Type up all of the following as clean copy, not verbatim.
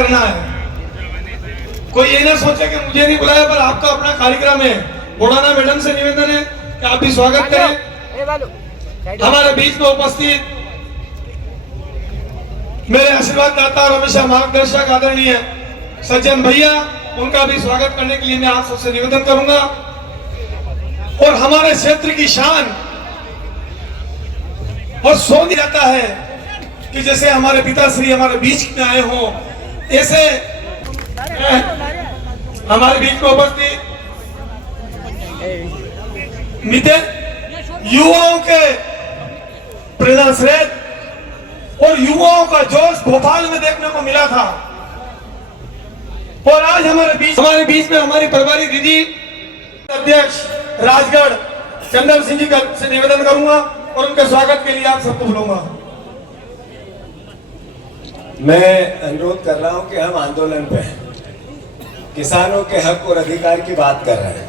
करना है। कोई ये ना सोचे कि मुझे नहीं बुलाया, पर आपका अपना कार्यक्रम है। बुढ़ाना मैडम से निवेदन है कि आप भी स्वागत करें। हमारे बीच में उपस्थित मेरे आशीर्वाद दाता और हमेशा मार्गदर्शक आदरणीय सज्जन भैया, उनका भी स्वागत करने के लिए मैं आप सबसे निवेदन करूंगा। और हमारे क्षेत्र की शान और सोनी जाता है कि जैसे हमारे पिताश्री हमारे बीच में आए हों, ऐसे हमारे बीच में उपस्थित युवाओं के प्रेरणा स्रोत और युवाओं का जोश भोपाल में देखने को मिला था। और आज हमारे बीच में हमारी प्रभारी दीदी अध्यक्ष राजगढ़ चंदन सिंह जी का से निवेदन करूंगा और उनके स्वागत के लिए आप सबको बुलाऊंगा। मैं अनुरोध कर रहा हूं कि हम आंदोलन पे हैं, किसानों के हक और अधिकार की बात कर रहे हैं।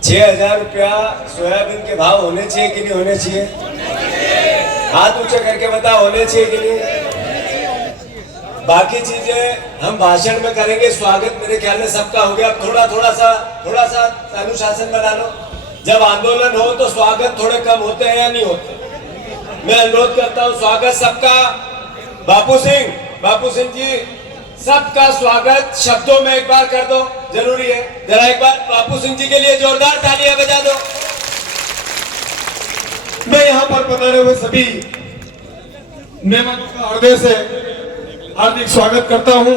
6,000 रुपया सोयाबीन के भाव होने चाहिए कि नहीं होने चाहिए? हाथ ऊंचे करके बताओ, होने चाहिए कि नहीं? बाकी चीजें हम भाषण में करेंगे। स्वागत मेरे ख्याल में सबका हो गया। थोड़ा सा अनुशासन बना लो। जब आंदोलन हो तो स्वागत थोड़े कम होते हैं या नहीं होते? मैं अनुरोध करता हूं स्वागत सबका। बापू सिंह जी, सबका स्वागत शब्दों में एक बार कर दो, जरूरी है। जरा एक बार बापू सिंह जी के लिए जोरदार तालियां बजा दो। मैं यहाँ पर पधारे हुए सभी मेहमानों का हृदय से हार्दिक स्वागत करता हूँ।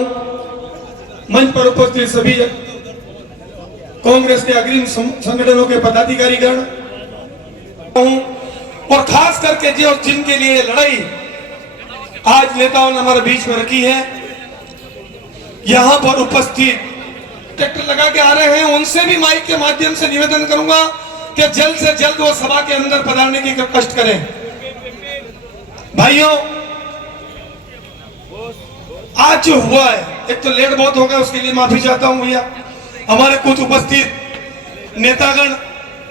मंच पर उपस्थित सभी कांग्रेस के अग्रिम संगठनों के पदाधिकारीगण और खास करके जो जिनके लिए लड़ाई आज नेताओं ने हमारे बीच में रखी है, यहाँ पर उपस्थित ट्रैक्टर लगा के आ रहे हैं, उनसे भी माइक के माध्यम से निवेदन करूंगा कि जल्द से जल्द वो सभा के अंदर पधारने की कष्ट करें। भाइयों, आज जो हुआ है, एक तो लेट बहुत हो गया, उसके लिए माफी चाहता हूं भैया। हमारे कुछ उपस्थित नेतागण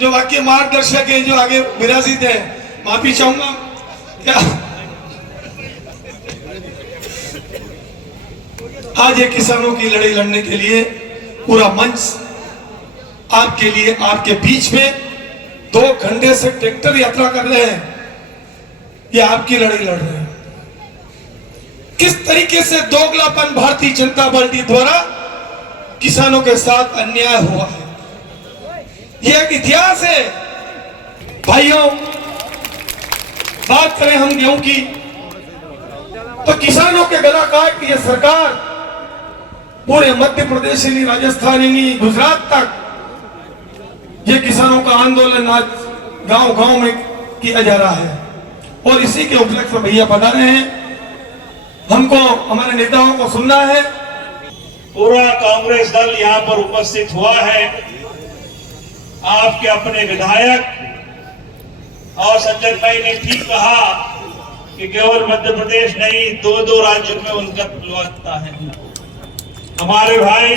जो वाक्य मार्गदर्शक है, जो आगे विराजित है, माफी चाहूंगा। क्या आज ये किसानों की लड़ाई लड़ने के लिए पूरा मंच आपके लिए, आपके बीच में 2 घंटे से ट्रैक्टर यात्रा कर रहे हैं, ये आपकी लड़ाई लड़ रहे हैं। किस तरीके से दोगलापन भारतीय जनता पार्टी द्वारा किसानों के साथ अन्याय हुआ है, यह एक इतिहास है। भाइयों, बात करें हम गेहूं की, तो किसानों के गला काट के ये सरकार पूरे मध्य प्रदेश से नहीं, राजस्थान ही नहीं, गुजरात तक ये किसानों का आंदोलन आज गांव-गांव में किया जा रहा है। और इसी के उपलक्ष्य में भैया बता रहे हैं, हमको हमारे नेताओं को सुनना है। पूरा कांग्रेस दल यहाँ पर उपस्थित हुआ है। आपके अपने विधायक और संजय भाई ने ठीक कहा कि केवल मध्य प्रदेश नहीं, 2 राज्यों में उनका प्रभुत्व है। हमारे भाई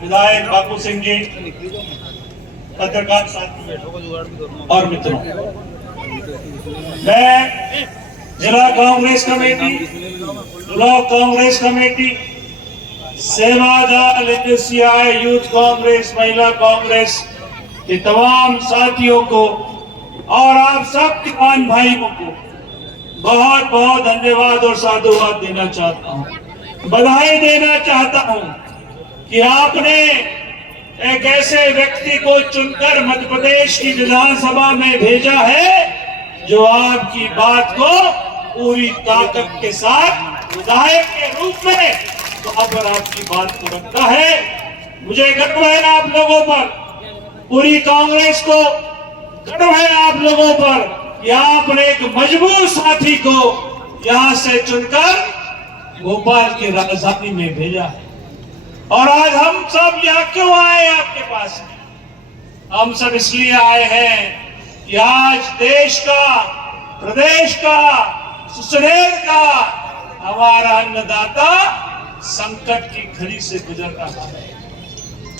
विधायक बापू सिंह जी, पत्रकार साथी और मित्रों, मैं जिला Congress committee, block Congress committee, Sevadal, NSUI, youth Congress, Mahila Congress के तमाम साथियों को और आप सब किसान भाइयों को बहुत बहुत धन्यवाद और साधुवाद देना चाहता हूं, बधाई देना चाहता हूं कि आपने एक ऐसे व्यक्ति को चुनकर मध्य प्रदेश की विधानसभा में भेजा है जो आपकी बात को पूरी ताकत के साथ विधायक के रूप में तो पर आपकी बात को रखता है। मुझे गर्व है आप लोगों पर, पूरी कांग्रेस को गर्व है आप लोगों पर कि आपने एक मजबूत साथी को यहां से चुनकर भोपाल की राजधानी में भेजा है। और आज हम सब यहाँ क्यों आए आपके पास में? हम सब इसलिए आए हैं कि आज देश का, प्रदेश का, सुसनेर का हमारा अन्नदाता संकट की घड़ी से गुजर रहा है।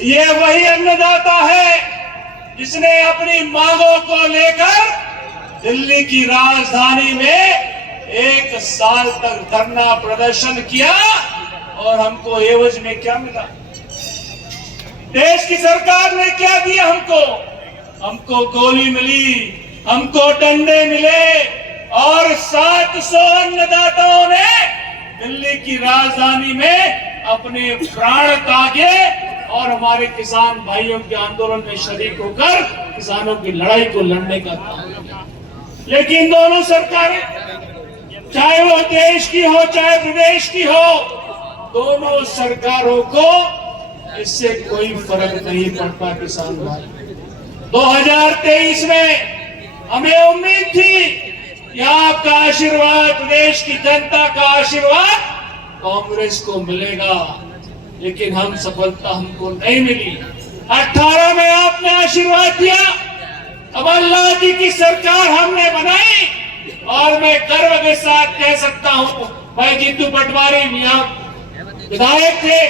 ये वही अन्नदाता है जिसने अपनी मांगों को लेकर दिल्ली की राजधानी में 1 साल तक धरना प्रदर्शन किया और हमको एवज में क्या मिला? देश की सरकार ने क्या दिया हमको? हमको गोली मिली, हमको डंडे मिले और 700 अन्नदाताओं ने दिल्ली की राजधानी में अपने प्राण त्यागे और हमारे किसान भाइयों के आंदोलन में शरीक होकर किसानों की लड़ाई को लड़ने का काम किया। लेकिन दोनों सरकारें, चाहे वो देश की हो चाहे प्रदेश की हो, दोनों सरकारों को इससे कोई फर्क नहीं पड़ता। किसान भाई, 2023 में हमें उम्मीद थी कि आपका आशीर्वाद, प्रदेश की जनता का आशीर्वाद कांग्रेस को मिलेगा, लेकिन हम सफलता हमको नहीं मिली। 18 में आपने आशीर्वाद दिया, कमलनाथ जी की सरकार हमने बनाई और मैं गर्व के साथ कह सकता हूं, भाई जीतू पटवारी यहाँ विधायक थे,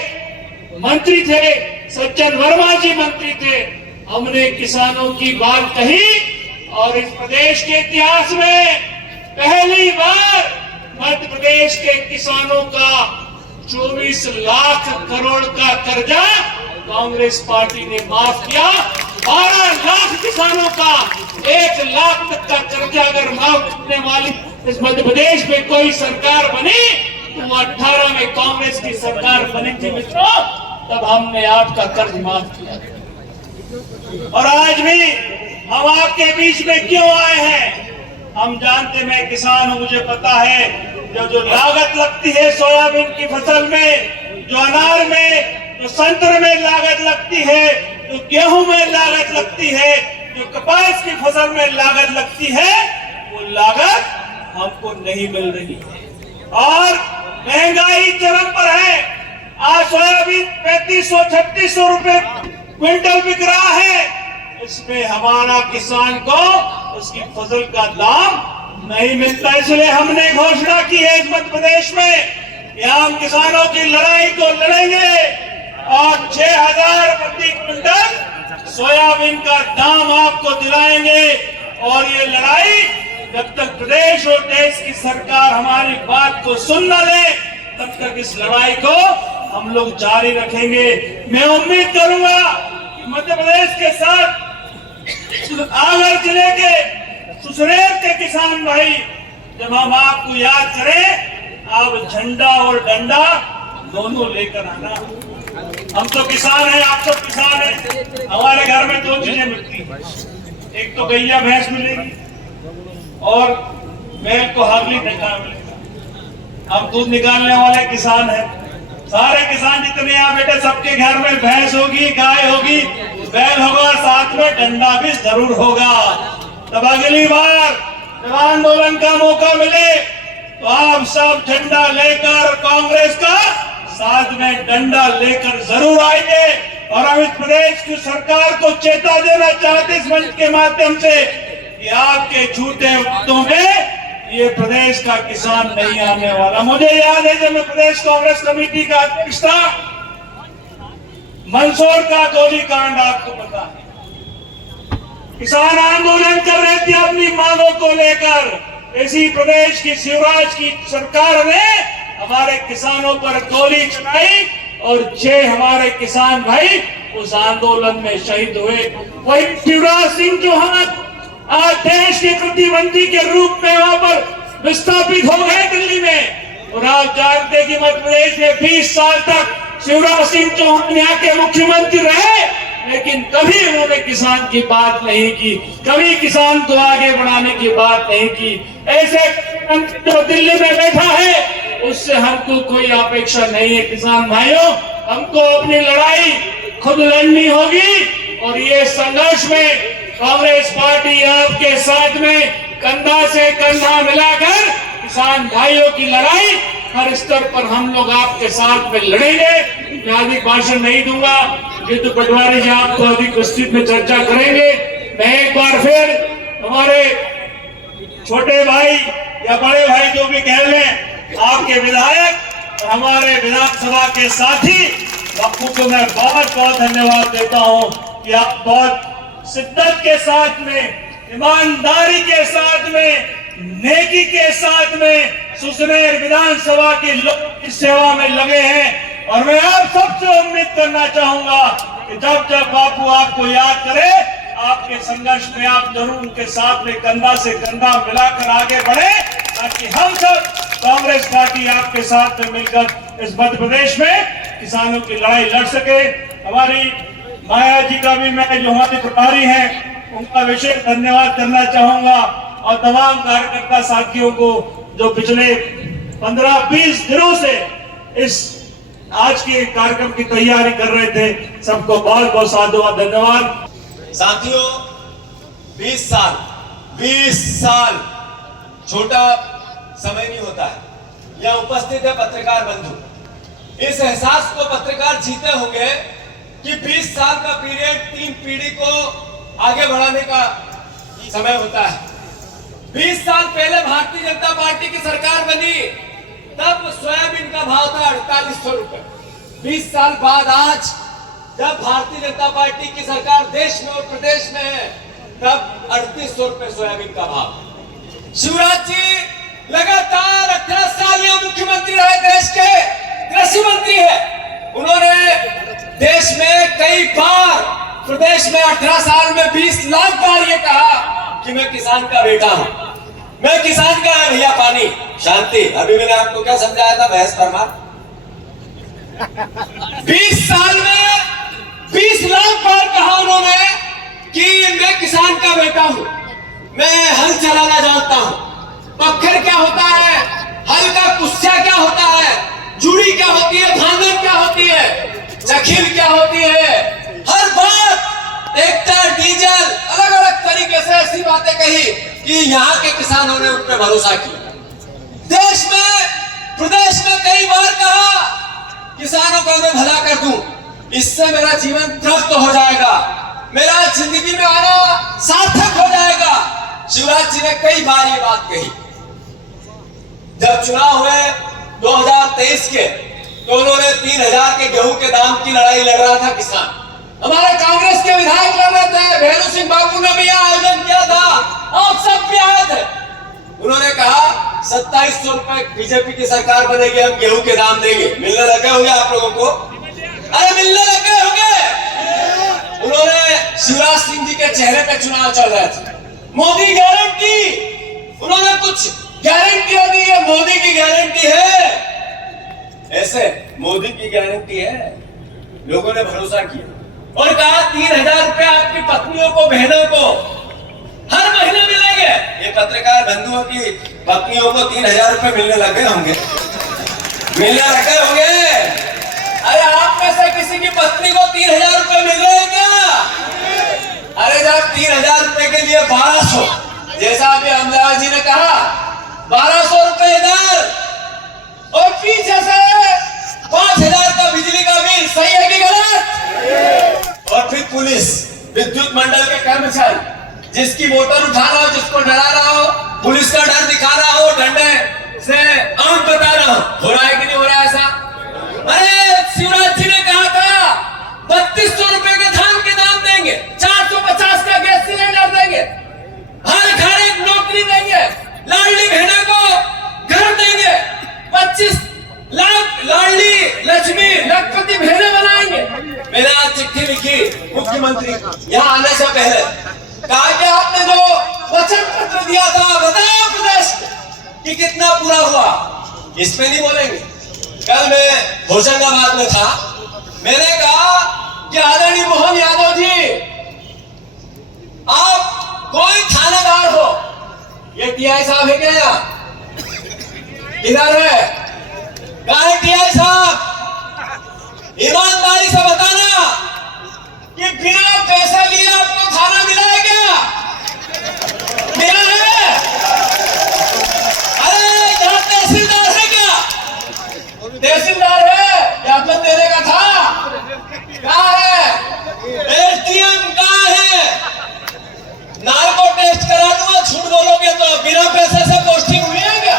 मंत्री थे, सज्जन वर्मा जी मंत्री थे, हमने किसानों की बात कही और इस प्रदेश के इतिहास में पहली बार मध्य प्रदेश के किसानों का 24 लाख करोड़ का कर्जा कांग्रेस पार्टी ने माफ किया। 12 लाख किसानों का 1 लाख तक का कर्जा अगर माफ करने वाली इस मध्य प्रदेश में कोई सरकार बनी तो 18 में कांग्रेस की सरकार बनी थी मित्रों, तब हमने आपका कर्ज माफ किया। और आज भी हम आपके बीच में क्यों आए हैं? हम जानते, मैं किसान हूं, मुझे पता है जो लागत लगती है सोयाबीन की फसल में, जो अनार में, जो संतरे में लागत लगती है, जो गेहूं में लागत लगती है, जो कपास की फसल में लागत लगती है, वो लागत हमको नहीं मिल रही है और महंगाई चरम पर है। आज सोयाबीन 3500-3600 रुपए क्विंटल बिक रहा है, इसमें हमारा किसान को उसकी फसल का दाम नहीं मिलता। इसलिए हमने घोषणा की है इस मध्य प्रदेश में कि हम किसानों की लड़ाई को लड़ेंगे और 6000 प्रति क्विंटल सोयाबीन का दाम आपको दिलाएंगे। और ये लड़ाई जब तक प्रदेश और देश की सरकार हमारी बात को सुन न ले, तब तक इस लड़ाई को हम लोग जारी रखेंगे। मैं उम्मीद करूंगा कि मध्य प्रदेश के साथ आगर जिले के सुसरेर के किसान भाई, जब हम आपको याद करें, आप झंडा और डंडा दोनों लेकर आना। हम तो किसान हैं, आप सब किसान हैं। हमारे घर में 2 चीजें मिलती हैं, एक तो गैया भैंस मिलेगी और बैल को हागली डंडा मिलेगा। हम दूध निकालने वाले किसान हैं। सारे किसान जितने यहाँ बैठे, सबके घर में भैंस होगी, गाय होगी, बैल होगा, साथ में डंडा भी जरूर होगा। तब अगली बार जब आंदोलन का मौका मिले तो आप सब झंडा लेकर कांग्रेस का साथ में डंडा लेकर जरूर आएंगे। और हम इस प्रदेश की सरकार को चेता देना चाहते इस मंच के माध्यम से कि आपके झूठे वादों में ये प्रदेश का किसान नहीं आने वाला। मुझे याद है जब मैं प्रदेश कांग्रेस कमेटी का अध्यक्ष था, मंदसौर का गोलीकांड आपको पता है, किसान आंदोलन कर रहे थे अपनी मांगों को लेकर। इसी प्रदेश की शिवराज की सरकार ने हमारे किसानों पर गोली चलाई और 6 हमारे किसान भाई उस आंदोलन में शहीद हुए। वही शिवराज सिंह चौहान आज देश के प्रतिबंधी के रूप में वहां पर विस्थापित हो गए दिल्ली में। और आप जानते कि मध्य प्रदेश में 20 साल तक शिवराज सिंह चौहान यहाँ के मुख्यमंत्री रहे, लेकिन कभी उन्होंने किसान की बात नहीं की, कभी किसान को आगे बढ़ाने की बात नहीं की। ऐसे जो दिल्ली में बैठा है उससे हमको कोई अपेक्षा नहीं है। किसान भाइयों, हमको अपनी लड़ाई खुद लड़नी होगी और ये संघर्ष में कांग्रेस पार्टी आपके साथ में कंधा से कंधा मिलाकर किसान भाइयों की लड़ाई हर स्तर पर हम लोग आपके साथ में लड़ेंगे। मैं अधिक भाषण नहीं दूंगा, जीतू पटवारी जी आपको अधिक विस्तृत में चर्चा करेंगे। मैं एक बार फिर हमारे छोटे भाई या बड़े भाई जो भी कह लें, आपके विधायक और हमारे विधानसभा के साथी बापू को मैं बहुत बहुत धन्यवाद देता हूं कि आप बहुत शिद्दत के साथ में, ईमानदारी के साथ में नेकी के साथ में सुसनेर विधानसभा के लोग की सेवा में लगे हैं। और मैं आप सबसे उम्मीद करना चाहूंगा कि जब जब बापू आपको याद करे, आपके संघर्ष में आप जरूर उनके साथ में कंधा से कंधा मिलाकर आगे बढ़े, ताकि हम सब कांग्रेस पार्टी आपके साथ में मिलकर इस मध्य प्रदेश में किसानों की लड़ाई लड़ सके। हमारी माया जी का भी मैं जो हमारे प्रभारी हैं उनका विशेष धन्यवाद करना चाहूंगा, और तमाम कार्यकर्ता साथियों को जो पिछले 15-20 दिनों से इस आज के कार्यक्रम की तैयारी कर रहे थे, सबको बहुत बहुत साधुवाद धन्यवाद। साथियों, 20 साल छोटा समय नहीं होता है। यहाँ उपस्थित है पत्रकार बंधु, इस एहसास को पत्रकार जीते होंगे कि 20 साल का पीरियड 3 पीढ़ी को आगे बढ़ाने का समय होता है। 20 साल पहले भारतीय जनता पार्टी की सरकार बनी, तब सोयाबीन का भाव था 4800 रुपए। 20 साल बाद आज जब भारतीय जनता पार्टी की सरकार देश में और प्रदेश में है, तब 3800 रुपए सोयाबीन का भाव। शिवराज जी लगातार 18 साल यहाँ मुख्यमंत्री रहे, देश के कृषि मंत्री है। उन्होंने देश में कई बार, प्रदेश में 18 साल में 20 लाख बार ये कहा कि मैं किसान का बेटा हूं, मैं किसान का है भैया पानी शांति। अभी मैंने आपको क्या समझाया था, बहस परमार। 20 साल में 20 लाख बार कहा उन्होंने कि मैं किसान का बेटा हूं, मैं हल चलाना जानता हूं, पत्थर क्या होता है, हल का कुस्सा क्या होता है, जुड़ी क्या होती है, धांधन क्या होती है, जखीर क्या होती है, हर बात ट्रैक्टर डीजल अलग अलग तरीके से ऐसी बातें कही कि यहाँ के किसानों ने उन पर भरोसा किया। देश में प्रदेश में कई बार कहा किसानों का मैं भला कर दूं, इससे मेरा जीवन तृप्त हो जाएगा, मेरा जिंदगी में आना सार्थक हो जाएगा। शिवराज जी ने कई बार ये बात कही। जब चुनाव हुए 2023 के, तो उन्होंने 3000 के गेहूं के दाम की लड़ाई लड़ रहा था किसान। हमारे कांग्रेस के विधायक लड़ रहे थे, भेलू सिंह बाबू ने भी यहाँ आयोजन किया था, आप सब भी आए थे। उन्होंने कहा 2700 रुपए बीजेपी की सरकार बनेगी, हम गेहूं के दाम देंगे। मिलने लगे होंगे आप लोगों को, अरे मिलने लगे होंगे। उन्होंने शिवराज सिंह जी के चेहरे पे चुनाव चल रहे थे, मोदी गारंटी, उन्होंने कुछ गारंटियां दी है, मोदी की गारंटी है, ऐसे मोदी की गारंटी है। लोगों ने भरोसा किया और कहा 3000 रुपए आपकी पत्नियों को, बहनों को हर महीने मिलेंगे। ये पत्रकार बंधुओं की पत्नियों को 3000 रुपए मिलने लगे होंगे, मिलने लगे होंगे। अरे आप में से किसी की पत्नी को 3000 रुपए मिल रहे हैं क्या? अरे जब 3000 रुपए के लिए 1200, जैसा अभी अमदावाद जी ने कहा 1200 रुपए इधर और पीछे से 5000 का बिजली का बिल, सही है कि गलत? और फिर पुलिस, विद्युत मंडल के कर्मचारी, जिसकी मोटर उठा रहा हो, जिसको डरा रहा हो, पुलिस का डर दिखा रहा हो, डंडे से आंख बता रहा हो रहा है कि नहीं हो रहा ऐसा? अरे शिवराज जी ने कहा था 3200 रुपए के धान के दाम देंगे, 450 का गैस सिलेंडर देंगे, हर घर एक नौकरी देंगे, लाडली बहनों को घर देंगे, 25 लाख लाडली लक्ष्मी लखपति बहनें बनाएंगे। मैंने आज चिट्ठी लिखी मुख्यमंत्री यहाँ आने से पहले, कहा कि आपने जो वचन पत्र दिया था बताया प्रदेश कि कितना पूरा हुआ, इस पे नहीं बोलेंगे। कल मैं होशंगाबाद में था, मैंने कहा कि आदरणीय मोहन यादव जी, आप कोई थानेदार हो, ये टीआई साहब है क्या यहाँ? इधर है, कहा है टीआई साहब, ईमानदारी से बताना कि बिना पैसे लिए आपको खाना मिला है क्या? मिला है? अरे यहाँ तहसीलदार है क्या? तहसीलदार है, ज्ञापन देने का था, कहाँ है? एसडीएम कहाँ है? नार्को टेस्ट करा दूंगा, झूठ बोलोगे तो। बिना पैसे से पोस्टिंग हुई है क्या?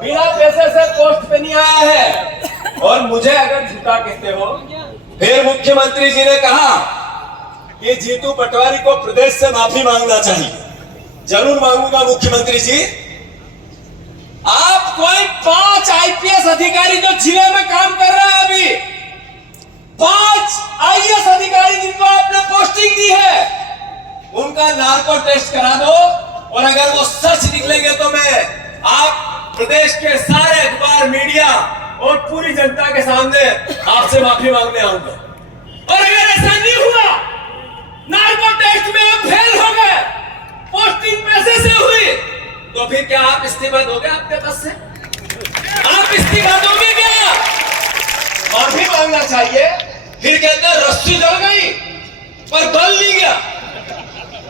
बिना पैसे से पोस्ट पे नहीं आया है। और मुझे अगर झूठा कहते हो फिर मुख्यमंत्री जी ने कहा कि जीतू पटवारी को प्रदेश से माफी मांगना चाहिए। जरूर मांगूंगा मुख्यमंत्री जी। आप कोई 5 आईपीएस अधिकारी जो जिले में काम कर रहे हैं, अभी 5 आईएएस अधिकारी जिनको आपने पोस्टिंग दी है, उनका नार्को टेस्ट करा दो, और अगर वो सच निकलेंगे तो मैं आप प्रदेश के सारे अखबार, मीडिया और पूरी जनता के सामने आपसे माफी मांगने आऊंगा। और अगर ऐसा नहीं हुआ, नार्को टेस्ट में आप फेल हो गए, पोस्टिंग पैसे से हुई, तो फिर क्या आप इस्तीफा दोगे आपके पास से? आप इस्तीफा दोगे क्या? माफी मांगना चाहिए। फिर कहते हैं रस्सी जल गई पर बल नहीं गया।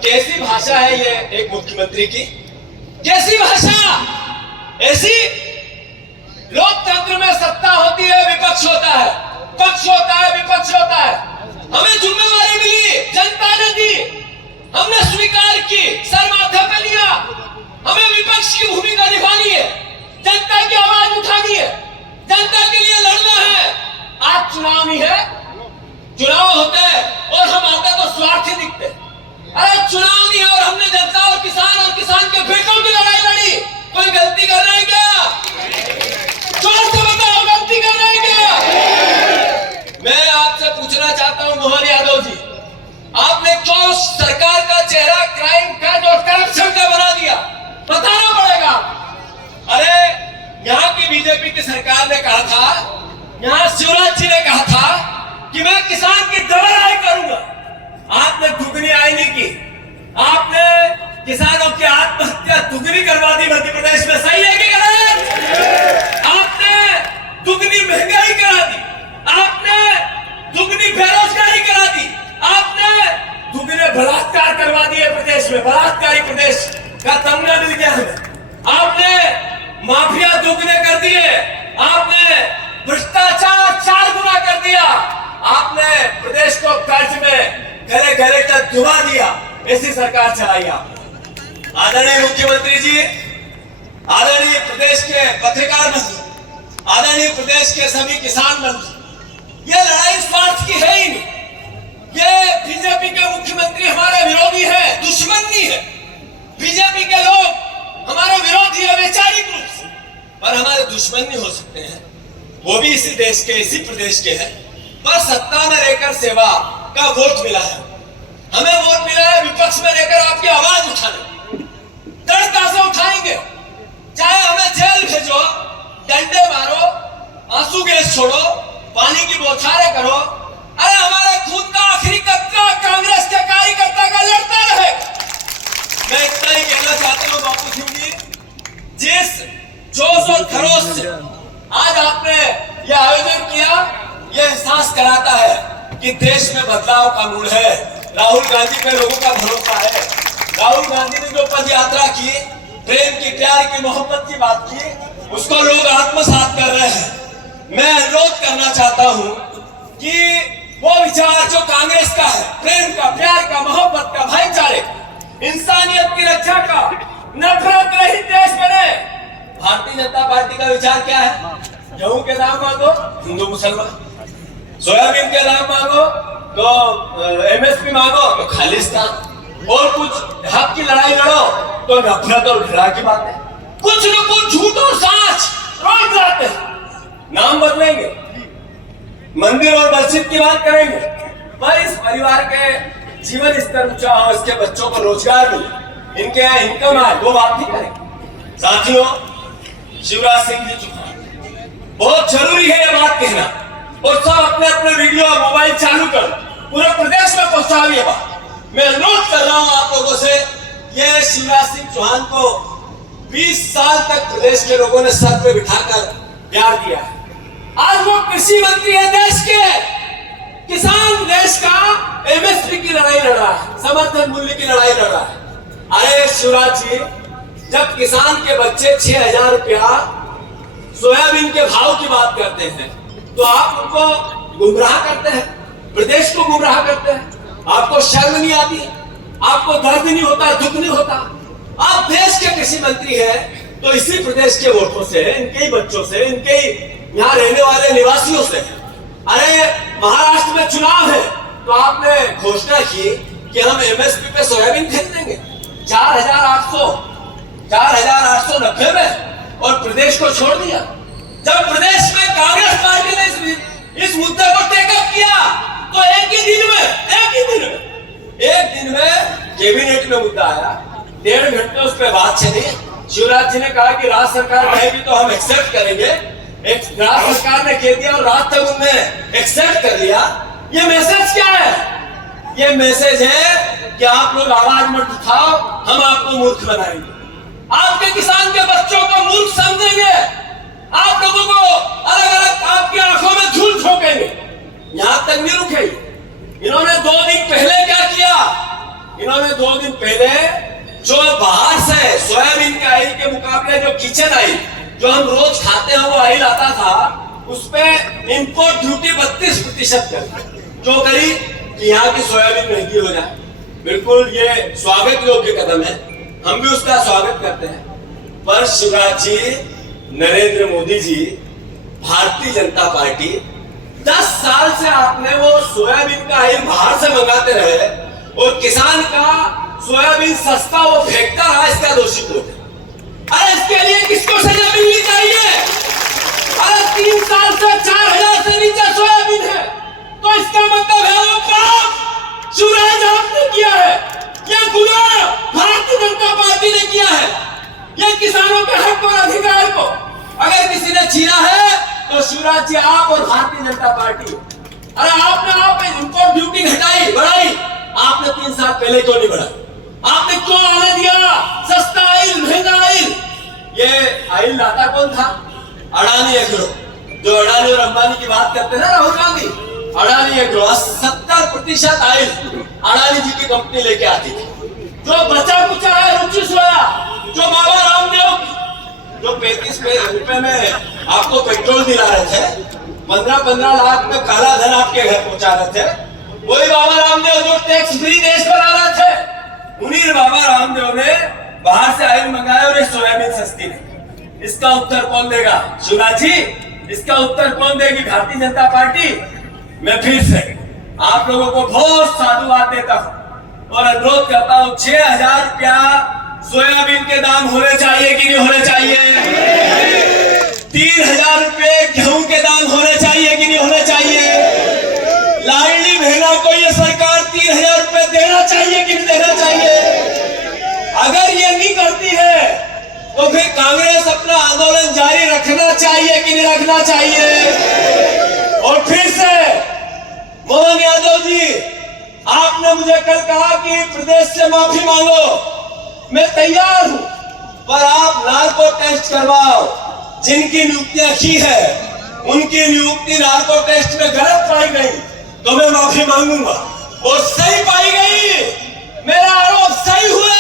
कैसी भाषा है ये एक मुख्यमंत्री की? कैसी भाषा? ऐसी लोकतंत्र में सत्ता होती है, विपक्ष होता है, पक्ष होता है, विपक्ष होता है। हमें जिम्मेवारी मिली, जनता ने दी, हमने स्वीकार की, सर माथे पे लिया। हमें विपक्ष की भूमिका निभानी है, जनता की आवाज उठानी है, जनता के लिए लड़ना है। आज चुनाव नहीं है, चुनाव होते हैं और हम आते तो स्वार्थी दिखते। अरे चुनाव नहीं है और हमने जनता और किसान के बेटों की लड़ाई लड़ी। कोई गलती कर रहे हैं क्या? जोर से बताओ, गलती कर रहे हैं क्या? मैं आपसे पूछना चाहता हूं मोहन यादव जी, आपने क्यों सरकार का चेहरा क्राइम का और करप्शन का बना दिया? बताना पड़ेगा। अरे यहाँ की बीजेपी की सरकार ने कहा था, यहाँ शिवराज जी ने कहा था कि मैं किसान की दबाई करूंगा। आपने दुगनी आय नहीं की, आपने किसानों की आत्महत्या दुगनी करवा दी मध्य प्रदेश में। सही है कि गलत? आपने दुगनी महंगाई करा दी, आपने दुगनी बेरोजगारी करा दी, आपने दुगने बलात्कार करवा दिए प्रदेश में। बलात्कारी प्रदेश का तमगा मिल गया हमें। आपने माफिया दुगने कर दिए, आपने भ्रष्टाचार 4 गुना कर दिया, आपने प्रदेश को कर्ज में गले गले तक डुबा दिया। ऐसी सरकार चलाई आप। आदरणीय मुख्यमंत्री जी, आदरणीय प्रदेश के पत्रकार मंत्री, आदरणीय प्रदेश के सभी किसान मंत्री, ये लड़ाई स्वार्थ की है ही नहीं। ये बीजेपी के मुख्यमंत्री हमारे विरोधी है, दुश्मन नहीं है। बीजेपी के लोग हमारे विरोधी है वैचारिक रूप से, पर हमारे दुश्मन नहीं हो सकते हैं। वो भी इसी देश के, इसी प्रदेश के हैं, पर सत्ता में रहकर सेवा का वोट मिला है। हमें वोट मिला है विपक्ष में रहकर आपकी आवाज उठाने। दृढ़ता से उठाएंगे, चाहे हमें जेल भेजो, डंडे मारो, आंसू गैस छोड़ो, पानी की बौछारें करो। अरे हमारे खून का आखिरी कतरा कांग्रेस के कार्यकर्ता का लड़ता रहे। मैं इतना ही कहना चाहता हूँ बापू सिंह जी, जिस जोश और खरोश से आज आपने यह आयोजन किया, यह एहसास कराता है कि देश में बदलाव का मूड है। राहुल गांधी पे लोगों का भरोसा है। राहुल गांधी ने जो पद यात्रा की, प्रेम की, प्यार की, मोहब्बत की बात की, उसको लोग आत्मसात कर रहे हैं। मैं अनुरोध करना चाहता हूं कि वो विचार जो कांग्रेस का है, प्रेम का, प्यार का, मोहब्बत का, भाईचारे, इंसानियत की रक्षा का, नफरत रहित देश बने। भारतीय जनता पार्टी का विचार क्या है? गेहूं के दाम मांगो, हिंदू मुसलमान, सोयाबीन के दाम मांगो तो एमएसपी मांगो तो खालिस्तान, और कुछ हक की लड़ाई लड़ो तो नफरत और घृणा की बात है। कुछ न कुछ झूठ और सच रोज लाते हैं। नाम बदलेंगे, मंदिर और मस्जिद की बात करेंगे, पर इस परिवार के जीवन स्तर ऊंचा हो, इसके बच्चों को रोजगार मिले, इनके यहाँ इनकम आए, वो बात नहीं करेंगे। साथियों, शिवराज सिंह जी चौहान, बहुत जरूरी है ये बात कहना, और सब अपने अपने वीडियो और मोबाइल चालू कर पूरे प्रदेश में पहुंचाओ ये बात। मैं अनुरोध कर रहा हूं आप लोगों से, ये शिवराज सिंह चौहान को 20 साल तक प्रदेश के लोगों ने सर पे बिठाकर प्यार दिया है। आज वो कृषि मंत्री है देश के, किसान देश का एमएसपी की लड़ाई लड़ रहा है, समर्थन मूल्य की लड़ाई लड़ रहा है। अरे शिवराज जी, जब किसान के बच्चे 6000 रुपया सोयाबीन के भाव की बात करते हैं तो आप उनको गुमराह करते हैं, प्रदेश को गुमराह करते हैं। आपको शर्म नहीं आती, आपको दर्द नहीं होता, दुख नहीं होता। आप देश के कृषि मंत्री हैं तो इसी प्रदेश के वोटों से, इनके ही बच्चों से, इनके ही यहाँ रहने वाले निवासियों से अरे महाराष्ट्र में चुनाव है तो आपने घोषणा की कि हम एमएसपी पे सोयाबीन खरीदेंगे 4,890 में, और प्रदेश को छोड़ दिया। जब प्रदेश में कांग्रेस पार्टी ने इस मुद्दे को टेकअप किया तो एक दिन में कैबिनेट में मुद्दा आया, 1.5 घंटे उस पर बात चली। शिवराज जी ने कहा कि राज्य सरकार कहेगी तो हम एक्सेप्ट करेंगे। राज्य सरकार ने कह दिया और रात तक उनने एक्सेप्ट कर लिया। ये मैसेज क्या है? ये मैसेज है कि आप लोग आवाज मत उठाओ, हम आपको मूर्ख बनाएंगे, आपके किसान के बच्चों को मूर्ख समझेंगे, आप लोगों को अलग अलग आपकी आंखों में धूल झोंकेंगे। यहां तक नहीं रुके। इन्होंने 2 दिन पहले क्या किया? इन्होंने 2 दिन पहले जो बाहर से सोयाबीन के ऑयल के मुकाबले जो किचन ऑयल जो हम रोज खाते हैं वो ऑयल आता था, उस पे इंपोर्ट ड्यूटी 32% कर, जो करी कि यहाँ की सोयाबीन महंगी हो जाए। बिल्कुल ये स्वागत योग्य कदम है, हम भी उसका स्वागत करते हैं। पर शिवराज जी, नरेंद्र मोदी जी, भारतीय जनता पार्टी 10 साल से आपने वो सोयाबीन का ऑयल बाहर से मंगाते रहे और किसान का सोयाबीन सस्ता वो फेंकता रहा, इसका दोषी कौन है? अरे इसके लिए किसको सजा मिलनी चाहिए? अरे 3 साल से 4,000 से नीचे सोयाबीन है तो इसका मतलब है वो काम शिवराज आपने किया है, ये गुनाह भारतीय जनता पार्टी ने किया है। ये किसानों के हक और अधिकार को अगर किसी ने छीना है तो शिवराज जी आप और भारतीय जनता पार्टी। अरे आपने इंपोर्ट ड्यूटी घटाई बढ़ाई, आपने 3 साल पहले क्यों नहीं बढ़ाई? आपने क्यों आने दिया सस्ता ऑयल, महंगा ऑयल? ये ऑयल लाता कौन था? अडानी एग्रो। जो अडानी और अंबानी की बात करते हैं ना राहुल गांधी, अडानी एग्रो 70% ऑयल अडानी जी की कंपनी लेके आती थी। जो बचा कुचा है रुचि सोया, जो बाबा रामदेव जो 35 रुपए में आपको पेट्रोल दिला रहे थे, 15-15 लाख में काला धन आपके घर पहुंचा रहे थे, वही बाबा रामदेव जो टैक्स फ्री देश बना रहे थे, उन्हीं बाबा रामदेव ने बाहर से ऑयल मंगाया और ये सोयाबीन सस्ती नहीं। इसका उत्तर कौन देगा? शिवराज जी, इसका उत्तर कौन देगी? भारतीय जनता पार्टी। मैं फिर से आप लोगों को बहुत साधुवाद देता हूं और अनुरोध करता हूं, 6,000 रुपया सोयाबीन के दाम होने चाहिए कि नहीं होने चाहिए? 3,000 रुपए गेहूं के दाम होने चाहिए कि नहीं होने चाहिए? लाडली बहना को ये सरकार 3,000 रुपए देना चाहिए कि नहीं देना चाहिए? अगर ये नहीं करती है तो फिर कांग्रेस अपना आंदोलन जारी रखना चाहिए कि नहीं रखना चाहिए? और फिर से मोहन यादव जी, आपने मुझे कल कहा कि प्रदेश से माफी मांगो, मैं तैयार हूं, पर आप नार्को टेस्ट करवाओ। जिनकी नियुक्तियां की है उनकी नियुक्ति नार्को टेस्ट में गलत पाई गई तो मैं माफी मांगूंगा, और सही पाई गई, मेरा आरोप सही हुए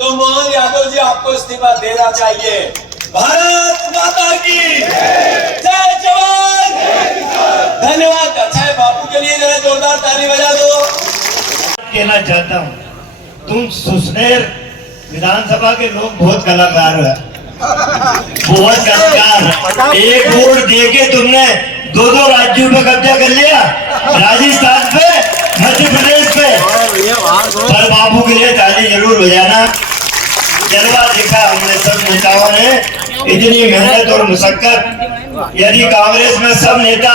तो मोहन यादव जी आपको इस्तीफा देना चाहिए। भारत माता की जय जवान। धन्यवाद। अच्छा है, बापू के लिए जरा जोरदार ताली बजा दो। कहना चाहता हूँ, तुम सुसनेर विधानसभा के लोग बहुत कलाकार है, बहुत कलाकार। एक वोट देके तुमने 2-2 राज्यों पे कब्जा कर लिया, राजस्थान पे, मध्य प्रदेश पे। पर बाबू के लिए ताली जरूर बजाना। जलवा देखा हमने सब नेताओं ने, इतनी मेहनत और मुशक्कत। यदि कांग्रेस में सब नेता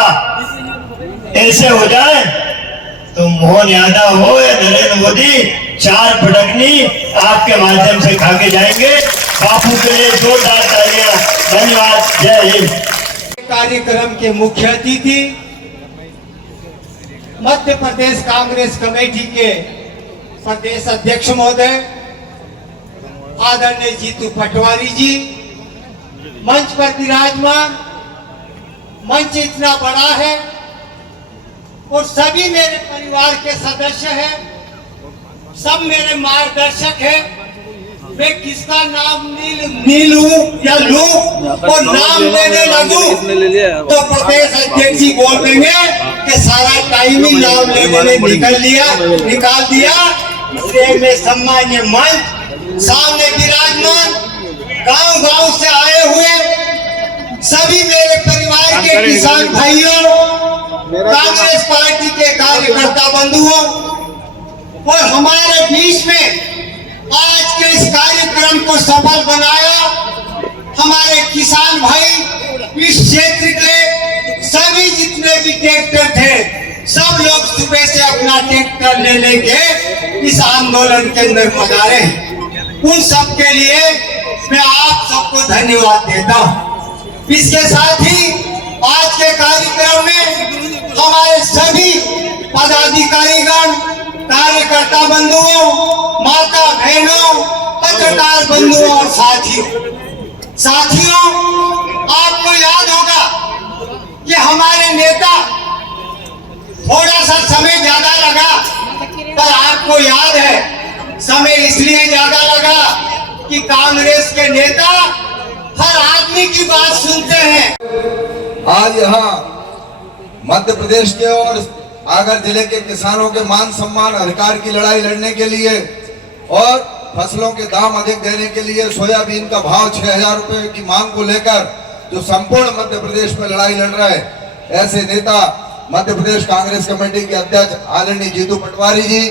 ऐसे हो जाए तो मोहन यादव हो या नरेंद्र मोदी 4 पटकनी आपके माध्यम से खा के जाएंगे। बापू के लिए जोरदार तालियां। धन्यवाद। जय हिंद। कार्यक्रम के मुख्य अतिथि मध्य प्रदेश कांग्रेस कमेटी के प्रदेश अध्यक्ष महोदय आदरणीय जीतू पटवारी जी, मंच पर विराजमान। मंच इतना बड़ा है और सभी मेरे परिवार के सदस्य हैं, सब मेरे मार्गदर्शक हैं। मैं किसका नाम नीलू या लू और नाम लेने लगूं तो प्रदेश अध्यक्ष जी बोल देंगे कि सारा टाइम ही नाम लेने में निकाल दिया। इसलिए मैं सम्मान्य मंच सामने विराजमान गांव-गांव से आए हुए सभी मेरे परिवार के किसान भाइयों, कांग्रेस पार्टी के कार्यकर्ता बंधुओं और हमारे बीच में आज के इस कार्यक्रम को सफल बनाया हमारे किसान भाई, इस क्षेत्र के सभी जितने भी ट्रैक्टर थे, सब लोग सुबह से अपना ट्रैक्टर ले लेके इस आंदोलन के अंदर पधारे। उन सब के लिए मैं आप सबको धन्यवाद देता हूँ। इसके साथ ही आज के कार्यक्रम में हमारे सभी पदाधिकारीगण, कार्यकर्ता बंधुओं, माता बहनों, पत्रकार बंधुओं और साथियों, आपको याद होगा कि हमारे नेता, थोड़ा सा समय ज्यादा लगा, पर आपको याद है समय इसलिए ज्यादा लगा कि कांग्रेस के नेता हर आदमी की बात सुनते हैं। आज यहाँ मध्य प्रदेश के और आगर जिले के किसानों के मान सम्मान अधिकार की लड़ाई लड़ने के लिए और फसलों के दाम अधिक देने के लिए, सोयाबीन का भाव 6,000 रुपए की मांग को लेकर जो संपूर्ण मध्य प्रदेश में लड़ाई लड़ रहे हैं, ऐसे नेता मध्य प्रदेश कांग्रेस कमेटी के अध्यक्ष आदरणीय जीतू पटवारी जी,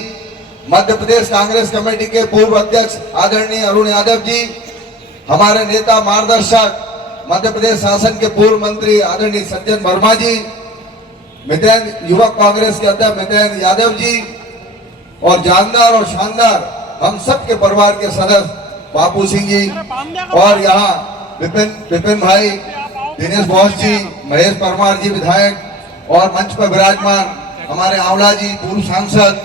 मध्य प्रदेश कांग्रेस कमेटी के पूर्व अध्यक्ष आदरणीय अरुण यादव जी, हमारे नेता मार्गदर्शक मध्य प्रदेश शासन के पूर्व मंत्री आदरणीय सज्जन वर्मा जी, मितेन युवक कांग्रेस के अध्यक्ष मितेन यादव जी और जानदार और शानदार हम सब के परिवार के सदस्य बापू सिंह जी और यहाँ विपिन भाई, दिनेश बोस जी, महेश परमार जी विधायक और मंच पर विराजमान हमारे आंवला जी पूर्व सांसद,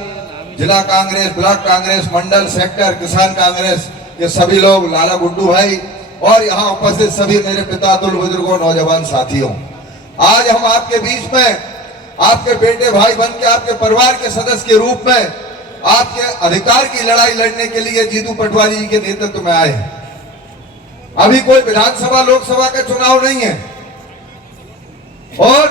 जिला कांग्रेस, ब्लॉक कांग्रेस, मंडल, सेक्टर, किसान कांग्रेस, ये सभी लोग, लाला गुड्डू भाई और यहाँ उपस्थित सभी मेरे पिता तुल्य बुजुर्गों, नौजवान साथियों, आज हम आपके बीच में आपके बेटे भाई बन के, आपके परिवार के सदस्य के रूप में आपके अधिकार की लड़ाई लड़ने के लिए जीतू पटवारी जी के नेतृत्व में आए हैं। अभी कोई विधानसभा लोकसभा का चुनाव नहीं है और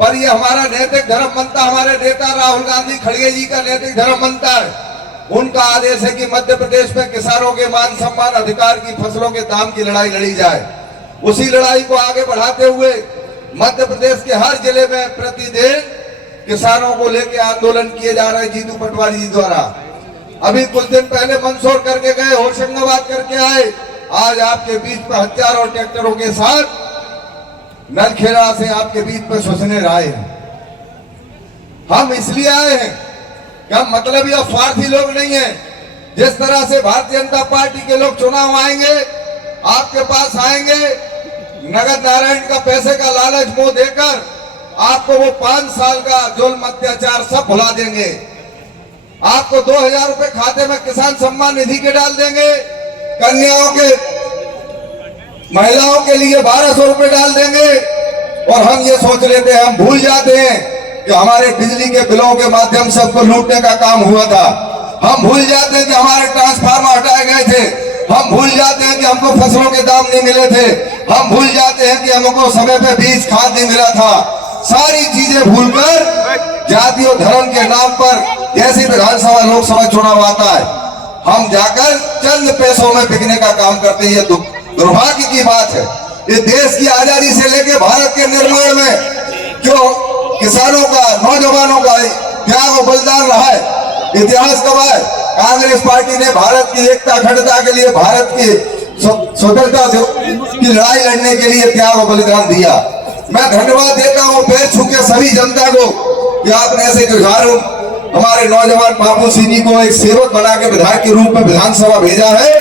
पर ये हमारा नैतिक धर्म बनता, हमारे नेता राहुल गांधी खड़गे जी का नैतिक धर्म बनता है। उनका आदेश है कि मध्य प्रदेश में किसानों के मान सम्मान अधिकार की, फसलों के दाम की लड़ाई लड़ी जाए। उसी लड़ाई को आगे बढ़ाते हुए मध्य प्रदेश के हर जिले में प्रतिदिन किसानों को लेकर आंदोलन किए जा रहे हैं जीतू पटवारी जी द्वारा। अभी कुछ दिन पहले मंदसौर करके गए, होशंगाबाद करके आए, आज आपके बीच में हथियार और ट्रैक्टरों के साथ नलखेड़ा से आपके बीच में सुसनेर आए हैं। हम इसलिए आए हैं कि हम मतलब या स्वार्थी लोग नहीं है। जिस तरह से भारतीय जनता पार्टी के लोग चुनाव आएंगे, आपके पास आएंगे, नगद नारायण का पैसे का लालच मोह देकर आपको वो 5 साल का जुल्म अत्याचार सब भुला देंगे। आपको 2,000 रुपए खाते में किसान सम्मान निधि के डाल देंगे, कन्याओं के, महिलाओं के लिए 1,200 रुपए डाल देंगे और हम ये सोच लेते हैं, हम भूल जाते हैं कि हमारे बिजली के बिलों के माध्यम से सबको लूटने का काम हुआ था। हम भूल जाते हैं कि हमारे ट्रांसफार्मर हटाए गए थे। हम भूल जाते हैं कि हमको फसलों के दाम नहीं मिले थे। हम भूल जाते हैं कि हमको समय पे बीज खाद नहीं मिला था। सारी चीजें भूलकर जाति और धर्म के नाम पर जैसे विधानसभा लोकसभा चुनाव आता है, हम जाकर चंद पैसों में बिकने का काम करते हैं। ये दुर्भाग्य की बात है। ये देश की आजादी से लेकर भारत के निर्माण में जो किसानों का, नौजवानों का त्याग और बलिदान रहा है, इतिहास गवाह है। कांग्रेस पार्टी ने भारत की एकता अखंडता के लिए, भारत की स्वतंत्रता की लड़ाई लड़ने के लिए त्याग और बलिदान दिया। मैं धन्यवाद देता हूँ पैर छू के सभी जनता को कि आपने ऐसे जुझारू हमारे नौजवान बापू सिंह जी को एक सेवक बना के विधायक के रूप में विधानसभा भेजा है,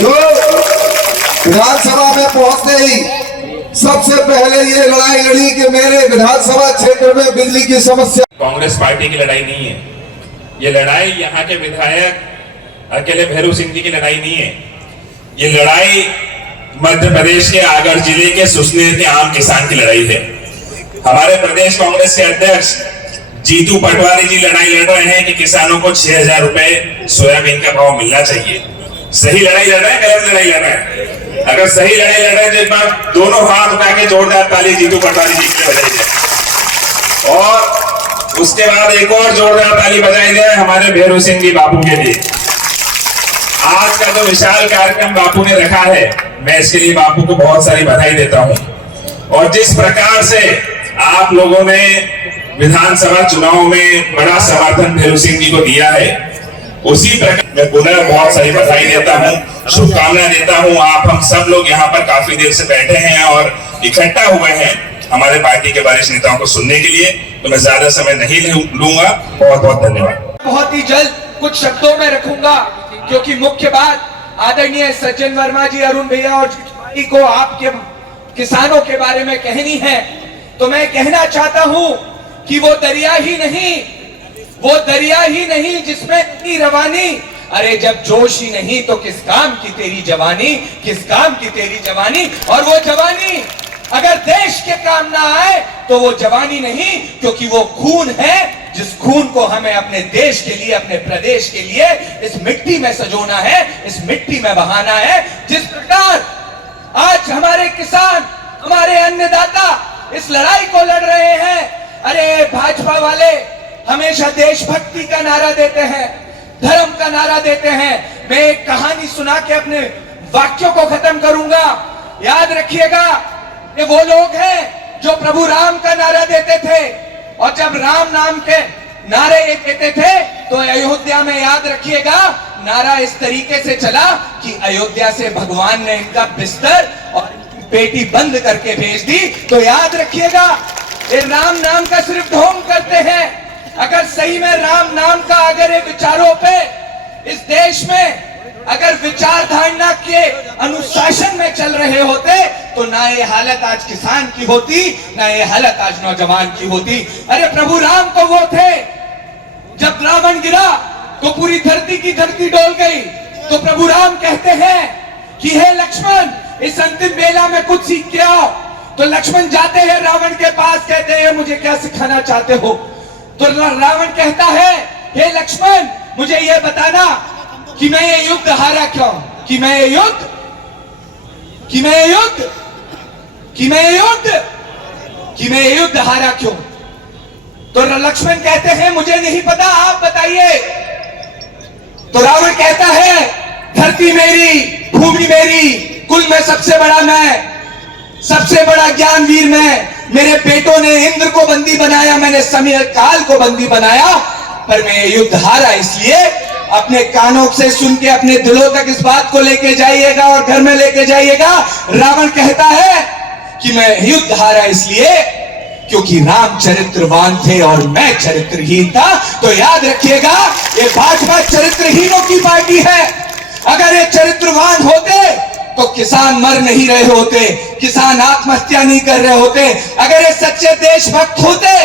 जो विधानसभा में पहुंचते ही सबसे पहले ये लड़ाई लड़ी कि मेरे विधानसभा क्षेत्र में बिजली की समस्या। कांग्रेस पार्टी की लड़ाई नहीं है ये, लड़ाई यहाँ के विधायक अकेले भैरू सिंह जी की लड़ाई नहीं है। ये लड़ाई मध्य प्रदेश के आगर जिले के सुसनेर के आम किसान की लड़ाई है। हमारे प्रदेश कांग्रेस के अध्यक्ष जीतू पटवारी जी लड़ाई लड़ रहे हैं कि किसानों को 6,000 रुपए सोयाबीन का भाव मिलना चाहिए। सही लड़ाई लड़ रहे हैं, गलत लड़ाई लड़ रहे हैं? अगर सही लड़ाई लड़ रहे हैं तो एक बार दोनों हाथ उठा के जोरदार ताली जीतू पटवारी जी के बजाई जाए और उसके बाद एक और जोरदार ताली बजाई जाए हमारे भैरू सिंह जी बापू के लिए। आज का जो विशाल कार्यक्रम बापू ने रखा है, मैं इसके लिए बापू को बहुत सारी बधाई देता हूं। और जिस प्रकार से आप लोगों ने विधानसभा चुनाव में बड़ा समर्थन भैरू सिंह जी को दिया है, उसी प्रकार मैं पुनः बहुत सारी बधाई देता हूं, शुभकामना देता हूं। आप हम सब लोग यहाँ पर काफी देर से बैठे हैं और इकट्ठा हुए हैं हमारे पार्टी के वरिष्ठ नेताओं को सुनने के लिए, तो मैं ज्यादा समय नहीं लूंगा। बहुत बहुत धन्यवाद। बहुत ही जल्द कुछ शब्दों में रखूंगा, क्योंकि मुख्य बात आदरणीय सज्जन वर्मा जी, अरुण भैया और जी को आपके किसानों के बारे में कहनी है। तो मैं कहना चाहता हूं कि वो दरिया ही नहीं जिसमें इतनी रवानी, अरे जब जोश ही नहीं तो किस काम की तेरी जवानी, किस काम की तेरी जवानी। और वो जवानी अगर देश के काम ना आए तो वो जवानी नहीं, क्योंकि वो खून है जिस खून को हमें अपने देश के लिए, अपने प्रदेश के लिए इस मिट्टी में सजोना है, इस मिट्टी में बहाना है। जिस प्रकार आज हमारे किसान, हमारे अन्नदाता इस लड़ाई को लड़ रहे हैं, अरे भाजपा वाले हमेशा देशभक्ति का नारा देते हैं, धर्म का नारा देते हैं। मैं एक कहानी सुना के अपने वाक्यों को खत्म करूंगा। याद रखिएगा, ये वो लोग हैं जो प्रभु राम का नारा देते थे, और जब राम नाम के नारे ये देते थे तो अयोध्या में, याद रखिएगा, नारा इस तरीके से चला कि अयोध्या से भगवान ने इनका बिस्तर और पेटी बंद करके भेज दी। तो याद रखिएगा, ये राम नाम का सिर्फ ढोंग करते हैं। अगर सही में राम नाम का अगर ये विचारों पे इस देश में अगर विचार धारणा के अनुशासन में चल रहे होते तो ना ये हालत आज किसान की होती, ना ये हालत आज नौजवान की होती। अरे प्रभु राम तो वो थे, जब रावण गिरा तो पूरी धरती की धरती डोल गई। तो प्रभु राम कहते हैं कि हे लक्ष्मण, इस अंतिम बेला में कुछ सीख के आओ। तो लक्ष्मण जाते हैं रावण के पास, कहते हैं मुझे क्या सिखाना चाहते हो। तो रावण कहता है, हे लक्ष्मण, मुझे यह बताना कि मैं ये युद्ध हारा क्यों, कि मैं ये युद्ध हारा क्यों। तो लक्ष्मण कहते हैं मुझे नहीं पता, आप बताइए। तो रावण कहता है, धरती मेरी, भूमि मेरी, कुल में सबसे बड़ा मैं, सबसे बड़ा ज्ञानवीर मैं। मेरे बेटों ने इंद्र को बंदी बनाया, मैंने समय काल को बंदी बनाया, पर मैं ये युद्ध हारा इसलिए। अपने कानों से सुन के अपने दिलों तक इस बात को लेके जाइएगा और घर में लेके जाइएगा। रावण कहता है कि मैं युद्ध हारा इसलिए क्योंकि राम चरित्रवान थे और मैं चरित्रहीन था। तो याद रखिएगा, ये भाजपा चरित्रहीनों की पार्टी है। अगर ये चरित्रवान होते तो किसान मर नहीं रहे होते, किसान आत्महत्या नहीं कर रहे होते। अगर ये सच्चे देशभक्त होते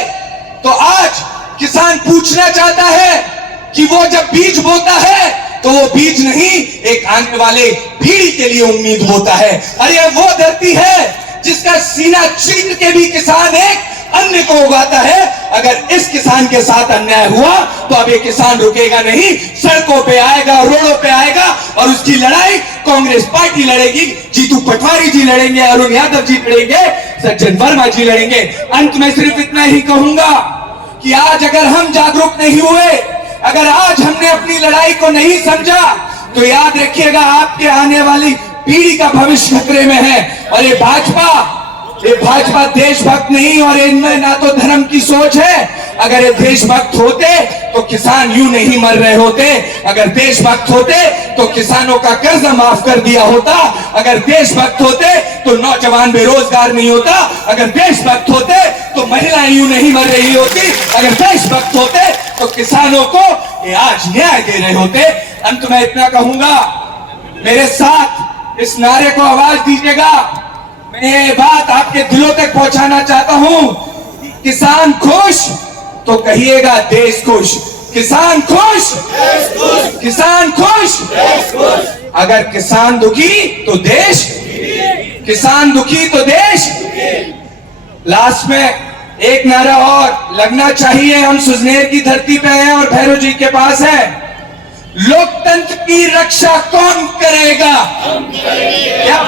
तो आज किसान पूछना चाहता है कि वो जब बीज बोता है तो वो बीज नहीं, एक आने वाले पीढ़ी के लिए उम्मीद बोता है। अरे ये वो धरती है जिसका सीना चीर के भी किसान एक अन्न को उगाता है। अगर इस किसान के साथ अन्याय हुआ तो अब ये किसान रुकेगा नहीं, सड़कों पे आएगा, रोडों पे आएगा, और उसकी लड़ाई कांग्रेस पार्टी लड़ेगी, जीतू पटवारी जी लड़ेंगे, अरुण यादव जी लड़ेंगे, सज्जन वर्मा जी लड़ेंगे। अंत में सिर्फ इतना ही कहूंगा कि आज अगर हम जागरूक नहीं हुए, अगर आज हमने अपनी लड़ाई को नहीं समझा, तो याद रखिएगा आपके आने वाली पीढ़ी का भविष्य खतरे में है। और ये भाजपा देशभक्त नहीं, और इनमें ना तो धर्म की सोच है। अगर ये देशभक्त होते तो किसान यूं नहीं मर रहे होते। अगर देशभक्त होते तो किसानों का कर्ज माफ कर दिया होता। अगर देशभक्त होते तो नौजवान बेरोजगार नहीं होता। अगर देशभक्त होते तो महिलाएं यूं नहीं मर रही होती। अगर देशभक्त होते तो किसानों को ये आज न्याय दे रहे होते। अंत में इतना कहूंगा, मेरे साथ इस नारे को आवाज दीजिएगा। मैं ये बात आपके दिलों तक पहुंचाना चाहता हूं, किसान खुश तो कहिएगा देश खुश। किसान खुश, किसान खुश। अगर किसान दुखी तो देश, किसान दुखी तो देश। लास्ट में एक नारा और लगना चाहिए। हम सुजनेर की धरती पे हैं और भैरव जी के पास है। लोकतंत्र की रक्षा कौन करेगा? क्या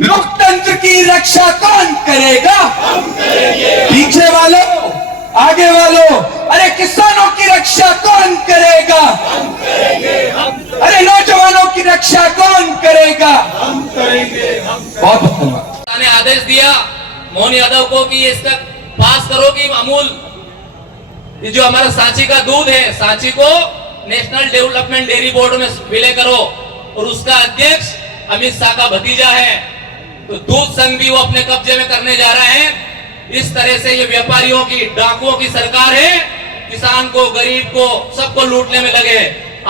लोकतंत्र की रक्षा कौन करेगा? पीछे वालों, आगे वालों, अरे किसानों की रक्षा कौन करेगा? अरे नौजवानों की रक्षा कौन करेगा? आदेश दिया मोहन यादव को कि इसका पास करो कि अमूल ये जो हमारा सांची का दूध है, सांची को नेशनल डेवलपमेंट डेयरी बोर्ड में विलय करो, और उसका अध्यक्ष अमित शाह का भतीजा है, तो दूध संघ भी वो अपने कब्जे में करने जा रहे हैं। इस तरह से ये व्यापारियों की, डाकुओं की सरकार है, किसान को, गरीब को, सबको लूटने में लगे।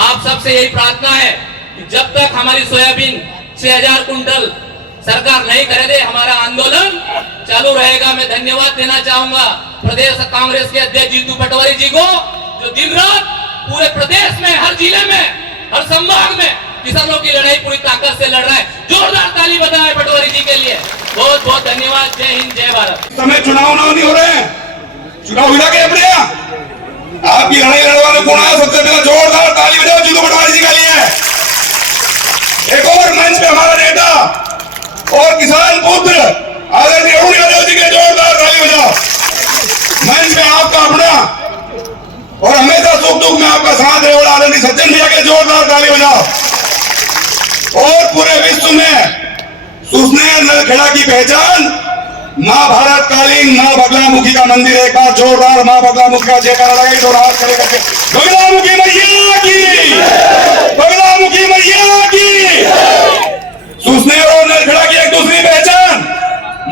आप सबसे यही प्रार्थना है कि जब तक हमारी सोयाबीन 6000 कुंटल सरकार नहीं करे दे, हमारा आंदोलन चालू रहेगा। मैं धन्यवाद देना चाहूंगा प्रदेश कांग्रेस के अध्यक्ष जीतू पटवारी जी को, जो दिन रात पूरे प्रदेश में, हर जिले में, हर संभाग में किसानों की लड़ाई पूरी ताकत से लड़ रहा है। जोरदार ताली बजाएं पटवारी जी के लिए। बहुत बहुत धन्यवाद। जय हिंद, जय भारत। समय चुनाव नहीं हो रहे हैं, चुनाव हुआ के अपने आपकी लड़ाई लड़वाने कौन आया? सबसे पहले जोरदार ताली बजाओ जीतू पटवारी जी के लिए। एक और मंच पे हमारा नेता और किसान पुत्र आदरणीय अरुण यादव जी के जोरदार ताली बजाओ। मंच में आपका अपना और हमेशा सुख दुख में आपका साथ है और आदरणीय सज्जन भैया के जोरदार ताली बजाओ। और पूरे विश्व में सुसनेर नलखेड़ा की पहचान मां भारत कालीन मां बगलामुखी का मंदिर। एक बार जोरदार मां बगलामुखी का जयकारा लगाइए, तो हाथ खड़े करके बगलामुखी मैया की, बगलामुखी मैया की। सुसनेर और नलखेड़ा की एक दूसरी पहचान।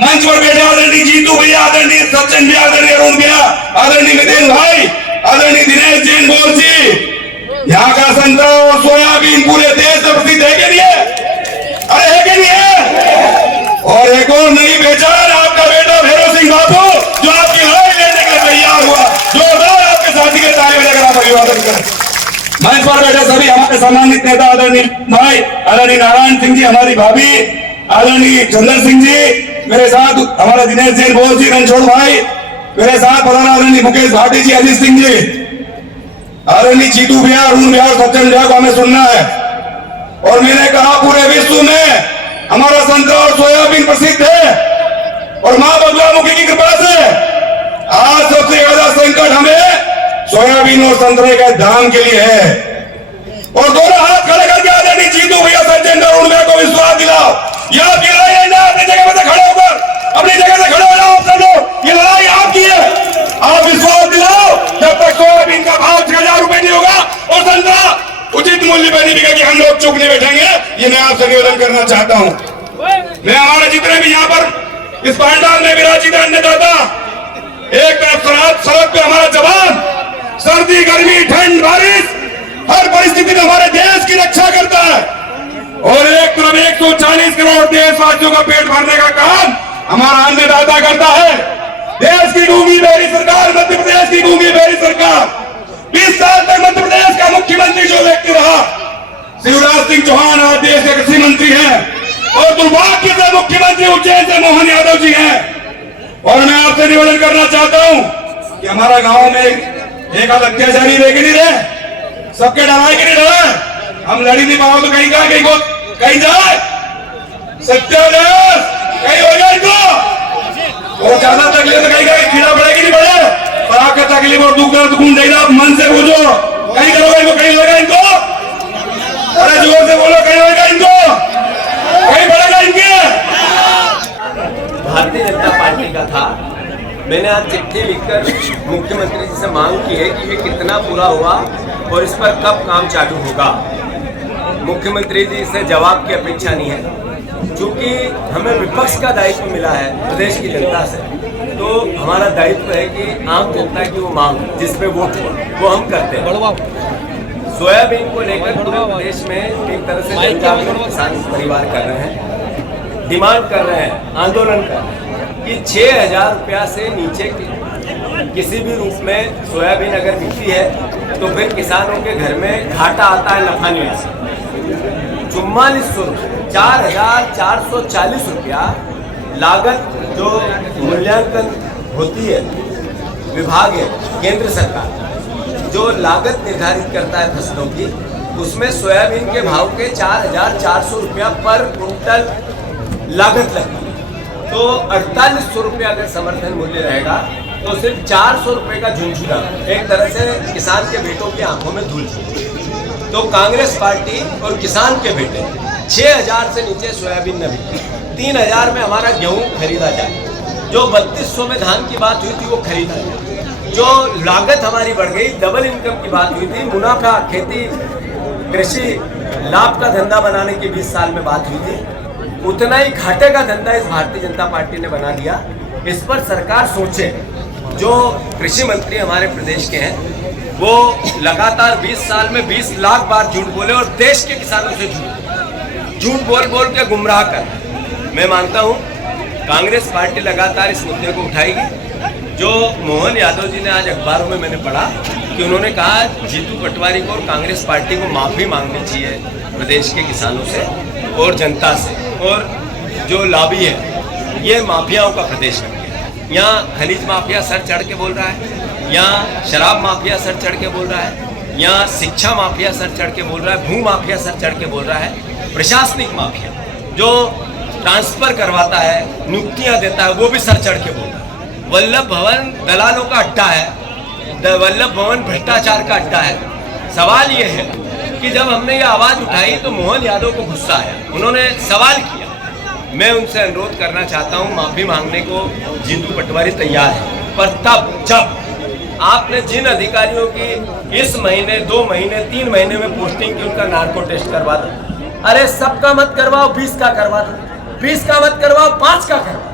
मंच पर बैठे आदरणीय जीतू भैया, आदरणीय सज्जन भैया, आदरणीय अरुण भैया, आदरणीय मितेन भाई, आदरणीय दिनेश जैन बोल जी, यहाँ का संतरा और सोयाबीन पूरे देश में प्रसिद्ध है कि नहीं है? अरे है कि नहीं है? और एक और नई पहचान आपका बेटा भैरव सिंह बाबू, जो आपकी लड़ाई लड़ने के लिए तैयार हुआ। जोरदार आपके साथी के ताली बजाकर आप अभिवादन करें। मंच पर बैठे सभी हमारे सम्मानित नेता आदरणीय भाई, आदरणीय नारायण सिंह जी, हमारी भाभी आदरणीय चंदन सिंह जी, मेरे साथ हमारा दिनेश जैन बोल जी, रणछोड़ भाई, मेरे साथ पधारा आदरणीय मुकेश भाटी जी, अजीत सिंह जी, आदरणीय जीतू भैया, अरुण भैया, सज्जन भैया को हमें सुनना है। और मैंने कहा पूरे विश्व में हमारा संतरा और सोयाबीन प्रसिद्ध है, और मां बगलामुखी की कृपा से आज सबसे ज्यादा संकट हमें सोयाबीन और संतरे के दाम के लिए है। और दोनों हाथ खड़े करके आदरणीय जीतू भैया, सज्जन अरुण भैया को विश्वास दिलाओ, यह आपकी लड़ाई है ना। अपनी जगह पर खड़े होकर, अपनी जगह से खड़े हो जाओ आप सब लोग, ये लड़ाई आपकी है। आप विश्वास दिलाओ, जब तक सोयाबीन का भाव 6000 रुपए नहीं होगा और संतरा उचित मूल्य पर नहीं बिकेगी, हम लोग चुप नहीं बैठेंगे। ये मैं आपसे निवेदन करना चाहता हूँ। मैं हमारे जितने भी यहाँ पर इस पंडाल में विराजित अन्नदाता, एक तरफ सड़क पे हमारा जवान सर्दी, गर्मी, ठंड, बारिश, हर परिस्थिति में हमारे देश की रक्षा करता है, और एक तरफ 140 करोड़ देशवासियों का पेट भरने का काम हमारा अन्नदाता करता है। देश की गूंगी बहरी सरकार, मध्य प्रदेश की गूंगी बहरी सरकार, 20 साल तक मध्य प्रदेश का मुख्यमंत्री जो व्यक्ति रहा, शिवराज सिंह चौहान आज देश के कृषि मंत्री हैं, और दुर्भाग्य से मुख्यमंत्री उज्जैन से मोहन यादव जी हैं। और मैं आपसे निवेदन करना चाहता हूं कि हमारा गांव में एक आध अत्याचारी रह के नहीं रहे, सबके डराए के नहीं डराए। हम लड़ी नहीं पाओ तो कहीं का कहीं जाए, सत्यानाश कहीं हो जाए तो, और ज्यादा तकलीफ तो कहीं का कीड़ा बढ़े कि नहीं बढ़े, पर आपका तकलीफ और दुख दर्द कौन देगा? आप मन से बोलो, कहीं करोगे इनको, कहीं लगा इनको, अरे जोर से बोलो, कहीं होगा इनको, कहीं बढ़ेगा इनके। भारतीय जनता पार्टी का था। मैंने आज चिट्ठी लिखकर मुख्यमंत्री जी से मांग की है कि ये कितना पूरा हुआ और इस पर कब काम चालू होगा। मुख्यमंत्री जी से जवाब की अपेक्षा नहीं है, क्योंकि हमें विपक्ष का दायित्व मिला है प्रदेश की जनता से, तो हमारा दायित्व है कि आम जनता की वो मांग जिसमें वोट वो हम करते हैं। सोयाबीन को लेकर पूरे प्रदेश में एक तरह से जनजागरण किसान परिवार कर रहे हैं, डिमांड कर रहे हैं, आंदोलन कर रहे हैं कि 6000 रुपया से नीचे किसी भी रूप में सोयाबीन अगर बिकती है तो फिर किसानों के घर में घाटा आता है, नफा नहीं आता। 4400 रुपये, 4440 रुपया लागत जो मूल्यांकन होती है, विभाग है केंद्र सरकार जो लागत निर्धारित करता है फसलों की, उसमें सोयाबीन के भाव के 4400 रुपया पर कुंटल लागत लगती है। तो 4800 रुपया अगर समर्थन मूल्य रहेगा तो सिर्फ 400 रुपये का झुंझुना एक तरह से किसान के बेटों की आंखों में धूल। तो कांग्रेस पार्टी और किसान के बेटे 6000 से नीचे सोयाबीन न बिके, 3000 में हमारा गेहूं खरीदा जाए, जो 3200 में धान की बात हुई थी वो खरीदा जाए, जो लागत हमारी बढ़ गई, डबल इनकम की बात हुई थी, मुनाफा खेती कृषि लाभ का धंधा बनाने की 20 साल में बात हुई थी, उतना ही घाटे का धंधा इस भारतीय जनता पार्टी ने बना दिया। इस पर सरकार सोचे। जो कृषि मंत्री हमारे प्रदेश के हैं वो लगातार 20 साल में 20 लाख बार झूठ बोले और देश के किसानों से झूठ बोल बोल के गुमराह कर। मैं मानता हूँ कांग्रेस पार्टी लगातार इस मुद्दे को उठाएगी। जो मोहन यादव जी ने आज अखबारों में मैंने पढ़ा कि उन्होंने कहा जीतू पटवारी को और कांग्रेस पार्टी को माफ़ी मांगनी चाहिए प्रदेश के किसानों से और जनता से, और जो लॉबी है ये माफियाओं का प्रदेश बन गया। यहाँ खनिज माफिया सर चढ़ के बोल रहा है, यहाँ शराब माफिया सर चढ़ के बोल रहा है, यहाँ शिक्षा माफिया सर चढ़ के बोल रहा है, भू माफिया सर चढ़ के बोल रहा है, प्रशासनिक माफिया जो ट्रांसफर करवाता है, नियुक्तियां देता है, वो भी सर चढ़ के बोल रहा है। वल्लभ भवन दलालों का अड्डा है, वल्लभ भवन भ्रष्टाचार का अड्डा है। सवाल ये है कि जब हमने ये आवाज उठाई तो मोहन यादव को गुस्सा आया, उन्होंने सवाल किया। मैं उनसे अनुरोध करना चाहता हूँ, माफी मांगने को जीतू पटवारी तैयार है, पर तब जब आपने जिन अधिकारियों की इस महीने 2 महीने 3 महीने में पोस्टिंग की उनका नार्को टेस्ट करवा दो। अरे सबका मत करवाओ, 20 का करवा दो, 20 का मत करवाओ, 5 का करवाओ।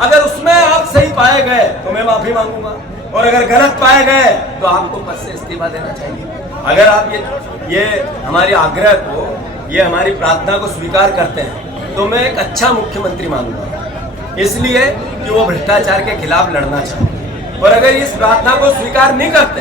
अगर उसमें आप सही पाए गए तो मैं माफी मांगूंगा, और अगर गलत पाए गए तो आपको पद से इस्तीफा देना चाहिए। अगर आप ये हमारी आग्रह को, ये हमारी प्रार्थना को स्वीकार करते हैं तो मैं एक अच्छा मुख्यमंत्री मानूंगा, इसलिए कि वो भ्रष्टाचार के खिलाफ लड़ना चाहते। और अगर इस प्रार्थना को स्वीकार नहीं करते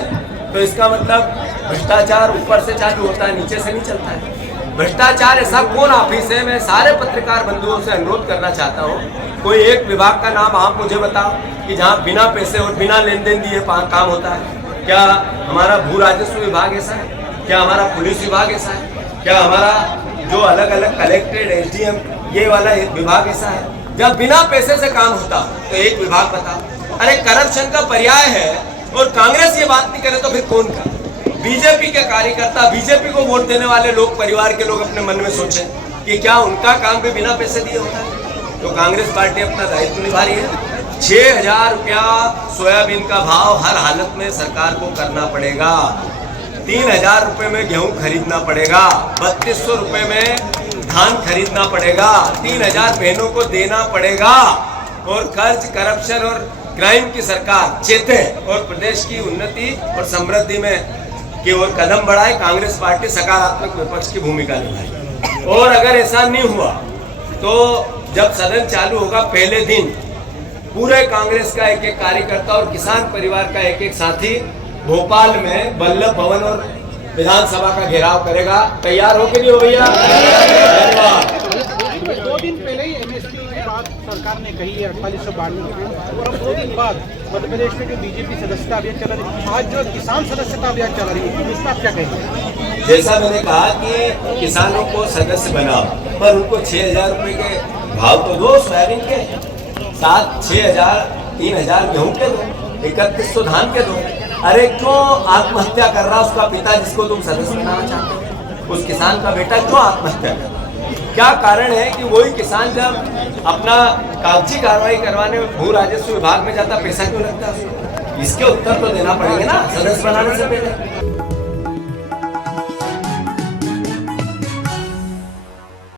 तो इसका मतलब भ्रष्टाचार ऊपर से चालू होता है, नीचे से नहीं चलता है। भ्रष्टाचार ऐसा कौन ऑफिस है? मैं सारे पत्रकार बंधुओं से अनुरोध करना चाहता हूँ, कोई एक विभाग का नाम आप मुझे बताओ कि जहाँ बिना पैसे और बिना लेन देन दिए काम होता है। क्या हमारा भू राजस्व विभाग ऐसा है? क्या हमारा पुलिस विभाग ऐसा है? क्या हमारा जो अलग अलग कलेक्ट्रेट एसडीएम ये वाला विभाग ऐसा है? जब बिना पैसे से काम होता तो एक विभाग बताओ। अरे करप्शन का पर्याय है और कांग्रेस ये बात नहीं करे तो फिर कौन करे? बीजेपी के कार्यकर्ता, बीजेपी को वोट देने वाले लोग, परिवार के लोग अपने मन में सोचें कि क्या उनका काम भी बिना पैसे दिए होता है? तो कांग्रेस पार्टी अपना दायित्व निभा रही है। 6000 रुपया सोयाबीन का भाव हर हालत में सरकार को करना पड़ेगा। 3000 रुपये में गेहूं खरीदना पड़ेगा, 3200 रुपये में धान खरीदना पड़ेगा, 3000 बहनों को देना पड़ेगा। और कर्ज, करप्शन और क्राइम की सरकार चेते और प्रदेश की उन्नति और समृद्धि में की ओर कदम बढ़ाए। कांग्रेस पार्टी सकारात्मक विपक्ष की भूमिका निभाए। और अगर ऐसा नहीं हुआ तो जब सदन चालू होगा पहले दिन पूरे कांग्रेस का एक एक कार्यकर्ता और किसान परिवार का एक एक साथी भोपाल में वल्लभ भवन और विधानसभा का घेराव करेगा। तैयार हो के नहीं हो भैया? 2 दिन पहले ही एमएसपी की बात सरकार ने कही है 4892 और अब 2 दिन बाद मध्य प्रदेश में जो बीजेपी सदस्यता अभियान चला रही है, आज जो किसान सदस्यता अभियान चला रही है, इस पर आप क्या कहेंगे? जैसा मैंने कहा कि किसानों को सदस्य बनाओ, पर उनको 6000 रुपये के भाव तो दो सोयाबीन के, 6000 3000 गेहूं के दो, 3100 धान के दो। अरे क्यों आत्महत्या कर रहा उसका पिता जिसको तुम सदस्य बनाना चाहते हो? उस किसान का बेटा क्यों आत्महत्या कर रहा? क्या कारण है कि वही किसान जब अपना कागजी कार्रवाई करवाने भू राजस्व विभाग में जाता पैसा क्यों लगता है? इसके उत्तर तो देना पड़ेंगे ना सदस्य बनाने से पहले।